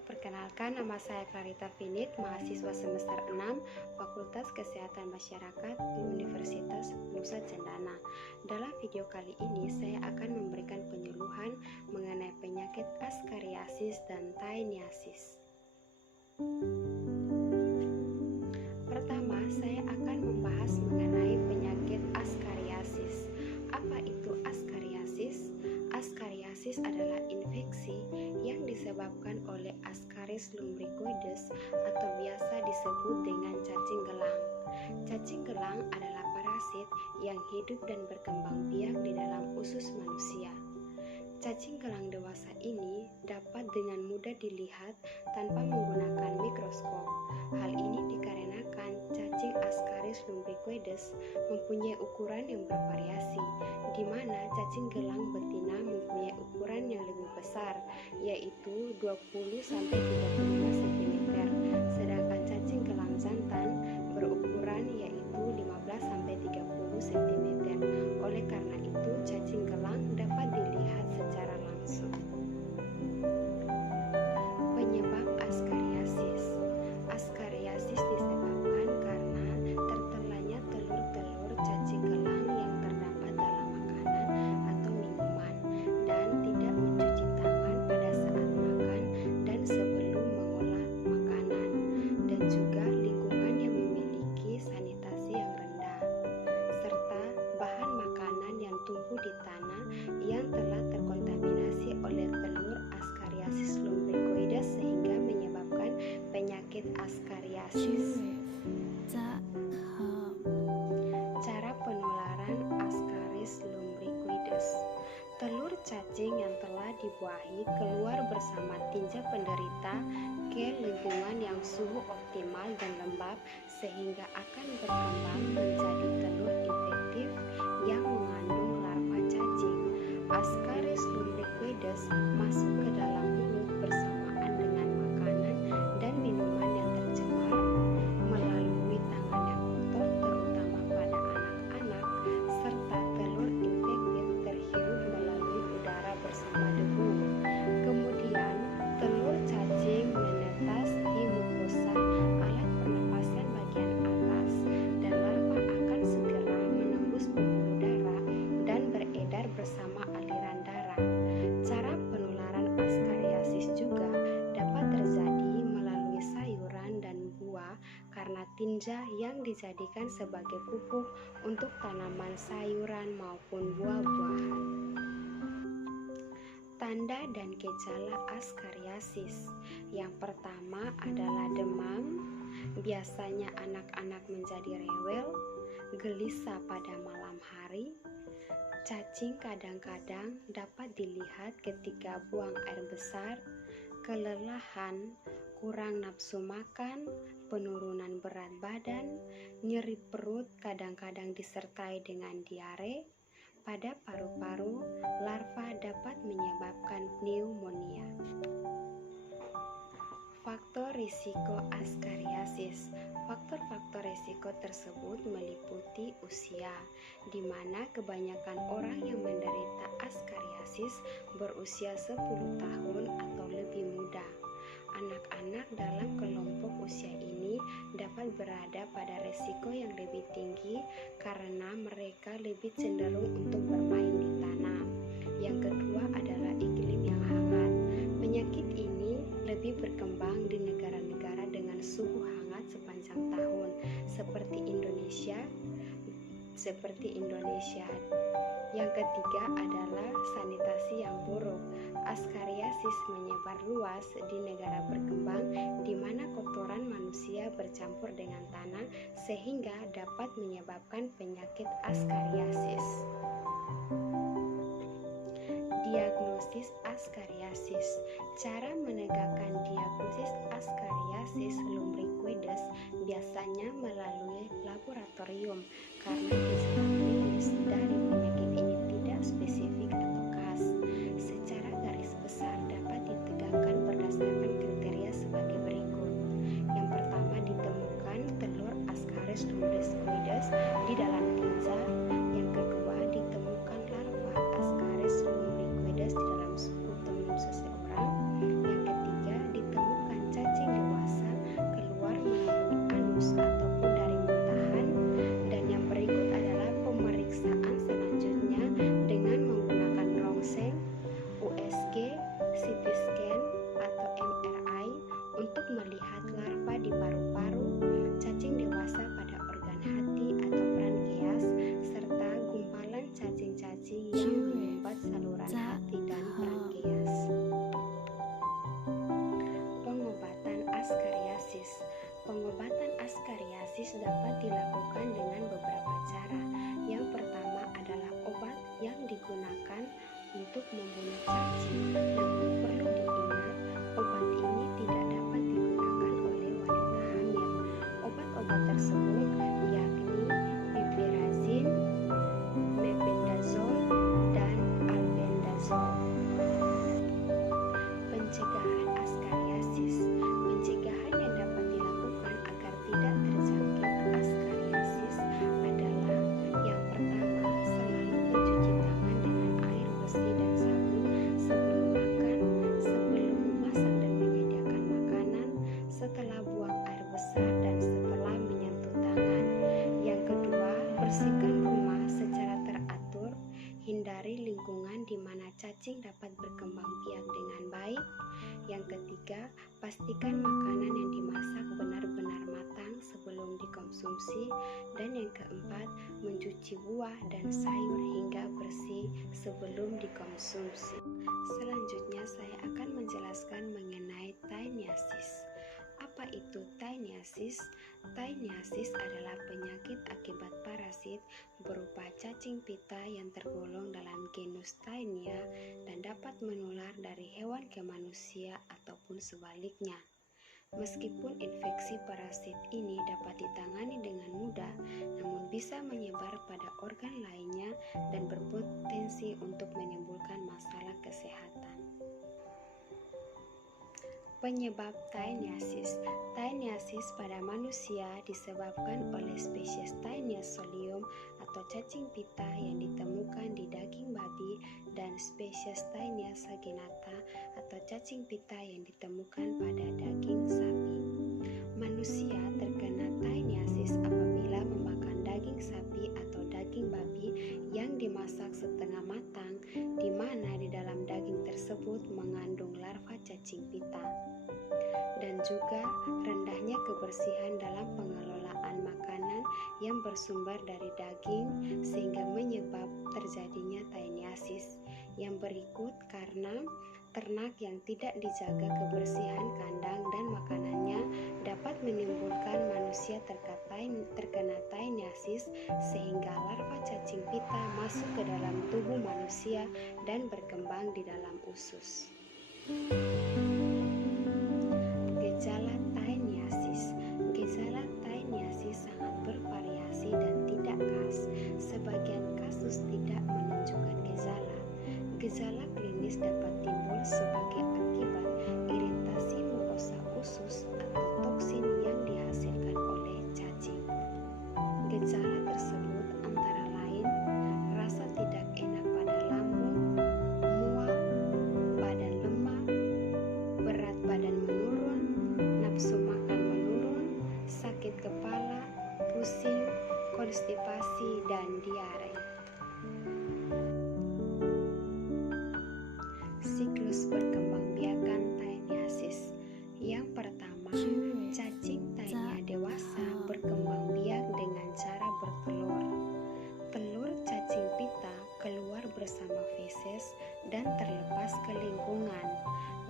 perkenalkan nama saya Clarita Finit, mahasiswa semester 6, Fakultas Kesehatan Masyarakat di Universitas Nusa Cendana. Dalam video kali ini, saya akan memberikan penyuluhan mengenai penyakit askariasis dan taeniasis. Pertama, saya akan membahas mengenai penyakit askariasis. Apa itu askariasis? Askariasis adalah infeksi yang disebabkan oleh Ascaris lumbricoides atau biasa disebut dengan cacing gelang. Cacing gelang adalah parasit yang hidup dan berkembang biak di dalam usus manusia. Cacing gelang dewasa ini dapat dengan mudah dilihat tanpa menggunakan mikroskop. Hal ini dikarenakan cacing Ascaris lumbricoides mempunyai ukuran yang bervariasi, di mana cacing gelang betina mempunyai ukuran yang lebih besar, yaitu 20-35 cm, sedangkan cacing gelang jantan berukuran yaitu 15-30 cm. Oleh karena itu, cacing gelang dapat dilihat secara langsung. Penyebab askariasis. Askariasis disebabkan karena tertelannya telur-telur cacing gelang yang terdapat dalam makanan atau minuman dan tidak mencuci tangan pada saat makan dan sebelum mengolah makanan, dan juga lingkungan yang memiliki sanitasi yang rendah, serta bahan makanan yang tumbuh di tanah yang telah terkontaminasi oleh telur askariasis lumbricoides sehingga menyebabkan penyakit askariasis. Cara penularan Ascaris lumbricoides. Telur cacing yang telah dibuahi keluar bersama tinja penderita ke lingkungan yang suhu optimal dan lembab sehingga akan berkembang menjadi telur infektif yang mengandung larva cacing. Ascaris lumbricoides masuk ke dalam mulut bersamaan dengan makanan dan minuman yang tercemar melalui tangan yang kotor, terutama pada anak-anak, serta telur infektif terhirup melalui udara bersama debu. Kemudian, telur cacing menetas di mukosa alat pernapasan bagian atas dan larva akan segera menembus pembuluh darah dan beredar bersama aliran darah. Cara penularan askariasis juga dapat terjadi melalui sayuran dan buah karena tinja yang dijadikan sebagai pupuk untuk tanaman sayuran maupun buah-buahan. Tanda dan gejala askariasis. Yang pertama adalah demam, biasanya anak-anak menjadi rewel, gelisah pada malam hari. Cacing kadang-kadang dapat dilihat ketika buang air besar, kelelahan, kurang nafsu makan, penurunan berat badan, nyeri perut kadang-kadang disertai dengan diare. Pada paru-paru, larva dapat menyebabkan pneumonia. Faktor risiko askariasis. Faktor-faktor risiko tersebut meliputi usia, di mana kebanyakan orang yang menderita askariasis berusia 10 tahun atau lebih muda. Anak-anak dalam kelompok usia ini dapat berada pada risiko yang lebih tinggi karena mereka lebih cenderung untuk bermain di tanah. Yang kedua adalah iklim yang hangat. Penyakit ini lebih berkembang di negara-negara dengan suhu hangat sepanjang tahun, seperti Indonesia. Yang ketiga adalah sanitasi yang buruk. Askariasis menyebar luas di negara berkembang di mana kotoran manusia bercampur dengan tanah sehingga dapat menyebabkan penyakit askariasis. Diagnosis askariasis. Cara menegakkan diagnosis askariasis lumbricoides biasanya melalui laboratorium karena gejala klinis dari penyakit ini tidak spesifik atau khas. Secara garis besar dapat ditegakkan berdasarkan kriteria sebagai berikut. Yang pertama, ditemukan telur Ascaris lumbricoides di dalam tinja. Yang kedua, ditemukan larva Ascaris lumbricoides di dalam sputum seseorang. Yang ketiga, ditemukan tainiasis dapat dilakukan dengan beberapa cara. Yang pertama adalah obat yang digunakan untuk membunuh cacing. Namun perlu diingat, obat ini tidak dapat digunakan oleh wanita hamil. Obat-obat tersebut yakni piperazine, mebendazole, dan albendazole. Pencegahan askariasis. Pencegahan yang dapat dilakukan agar tidak terjangkit askariasis adalah yang pertama, selalu mencuci tangan dengan air bersih dan sabun sebelum makan, sebelum memasak dan menyediakan makanan, setelah buang air besar dan setelah menyentuh tangan. Yang kedua, bersihkan rumah secara teratur, hindari lingkungan di mana cacing dapat berkembang biak dengan baik. Yang ketiga, pastikan makanan yang dimasak benar-benar matang sebelum dikonsumsi. Dan yang keempat, mencuci buah dan sayur hingga bersih sebelum dikonsumsi. Selanjutnya saya akan menjelaskan mengenai tainiasis. Apa itu tainiasis? Tainiasis adalah penyakit akibat parasit berupa cacing pita yang tergolong dalam genus Tainia dan dapat menular dari hewan ke manusia ataupun sebaliknya. Meskipun infeksi parasit ini dapat ditangani dengan mudah, namun bisa menyebar pada organ lainnya dan berpotensi untuk menimbulkan masalah kesehatan. Penyebab tainiasis. Tainiasis pada manusia disebabkan oleh spesies Tainia solium atau cacing pita yang ditemukan di daging babi dan spesies Tainia saginata atau cacing pita yang ditemukan pada daging sapi. Manusia terkena tainiasis apabila memakan daging sapi atau daging babi yang dimasak setengah matang, di mana di dalam daging tersebut mengandung larva cacing pita. Dan juga rendahnya kebersihan dalam pengelolaan makanan yang bersumber dari daging sehingga menyebab terjadinya tainiasis. Yang berikut karena ternak yang tidak dijaga kebersihan kandang dan makanannya dapat menimbulkan manusia terkena tainiasis sehingga larva cacing pita masuk ke dalam tubuh manusia dan berkembang di dalam usus. Gejala tainiasis. Gejala tainiasis sangat bervariasi dan tidak khas. Sebagian kasus tidak menunjukkan gejala. Gejala klinis dapat timbul sebagai akibat iritasi mukosa usus atau toksin yang dihasilkan oleh cacing. Gejala tersebut antara lain rasa tidak enak pada lambung, mual, badan lemah, berat badan menurun, nafsu makan menurun, sakit kepala, pusing, konstipasi, dan diare. Siklus perkembangbiakan tainiasis. Yang pertama, cacing tainia dewasa berkembang biak dengan cara bertelur. Telur cacing pita keluar bersama feses dan terlepas ke lingkungan.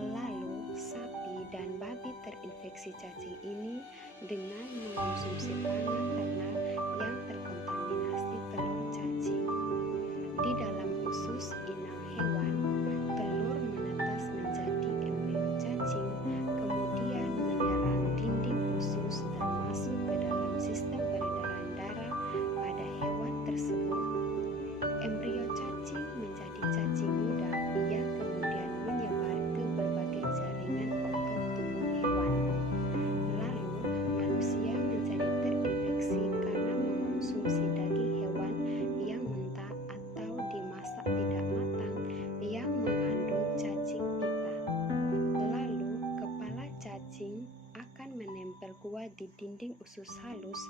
Lalu, sapi dan babi terinfeksi cacing ini dengan mengonsumsi pangan ternak yang terkontaminasi telur cacing. Di dalam usus inang hewan, telur menetas menjadi embrio cacing, kemudian menyerang dinding usus dan masuk ke dalam sistem peredaran darah pada hewan tersebut. Embrio cacing menjadi cacing muda yang kemudian menyebar ke berbagai jaringan otot tubuh hewan. Lalu, manusia menjadi terinfeksi karena mengonsumsi daging hewan yang mentah atau dimasak tidak matang yang mengandung cacing pita. Lalu, kepala cacing akan menempel kuat di dinding usus halus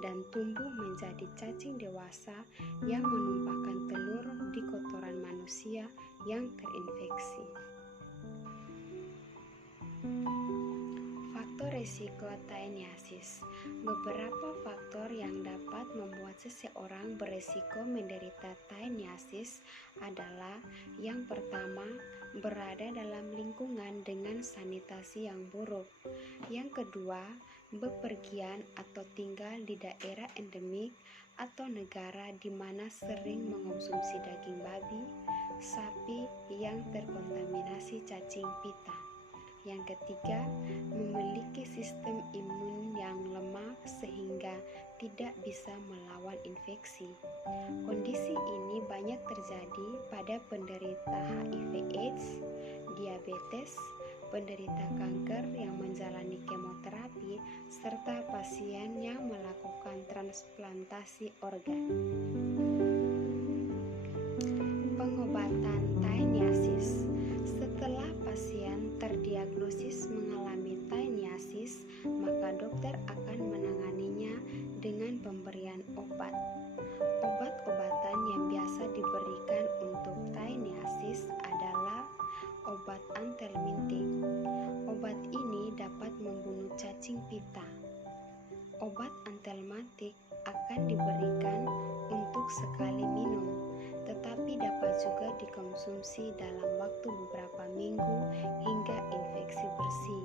dan tumbuh menjadi cacing dewasa yang menumpahkan telur di kotoran manusia yang terinfeksi. Faktor risiko tainiasis. Beberapa faktor yang dapat membuat seseorang berisiko menderita tainiasis adalah yang pertama, berada dalam lingkungan dengan sanitasi yang buruk. Yang kedua, bepergian atau tinggal di daerah endemik atau negara di mana sering mengonsumsi daging babi, sapi yang terkontaminasi cacing pita. Yang ketiga, memiliki sistem imun yang lemah sehingga tidak bisa melawan infeksi. Kondisi ini banyak terjadi pada penderita HIV/AIDS, diabetes, penderita kanker yang menjalani kemoterapi, serta pasien yang melakukan transplantasi organ. Pengobatan taeniasis. Setelah pasien terdiagnosis mengalami taeniasis, maka dokter akan menanganinya dengan pemberian obat. Obat-obatan yang biasa diberikan untuk taeniasis adalah obat antelmintik. Obat ini dapat membunuh cacing pita. Obat antelmintik akan diberikan untuk sekali minum, tetapi dapat juga dikonsumsi dalam waktu beberapa minggu hingga infeksi bersih.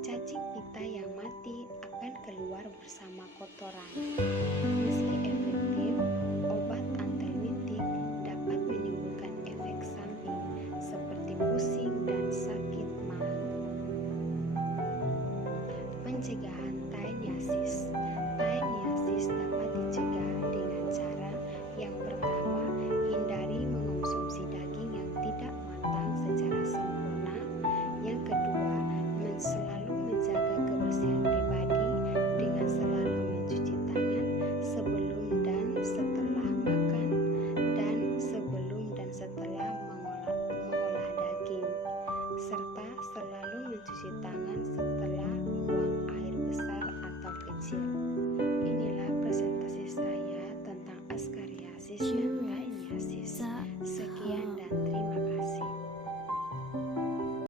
Cacing pita yang mati akan keluar bersama kotoran. Meski efektif, obat antelmintik dapat menimbulkan efek samping seperti pusing dan sakit mah. Pencegahan taeniasis. Taeniasis dapat dicegah dengan cara yang pertama, hindari mengonsumsi daging yang tidak matang secara sempurna. Yang kedua, selalu menjaga kebersihan pribadi dengan selalu mencuci tangan sebelum dan setelah makan dan sebelum dan setelah mengolah daging, serta selalu mencuci tangan setelah buang air besar atau kecil. Inilah presentasi saya tentang askariasis.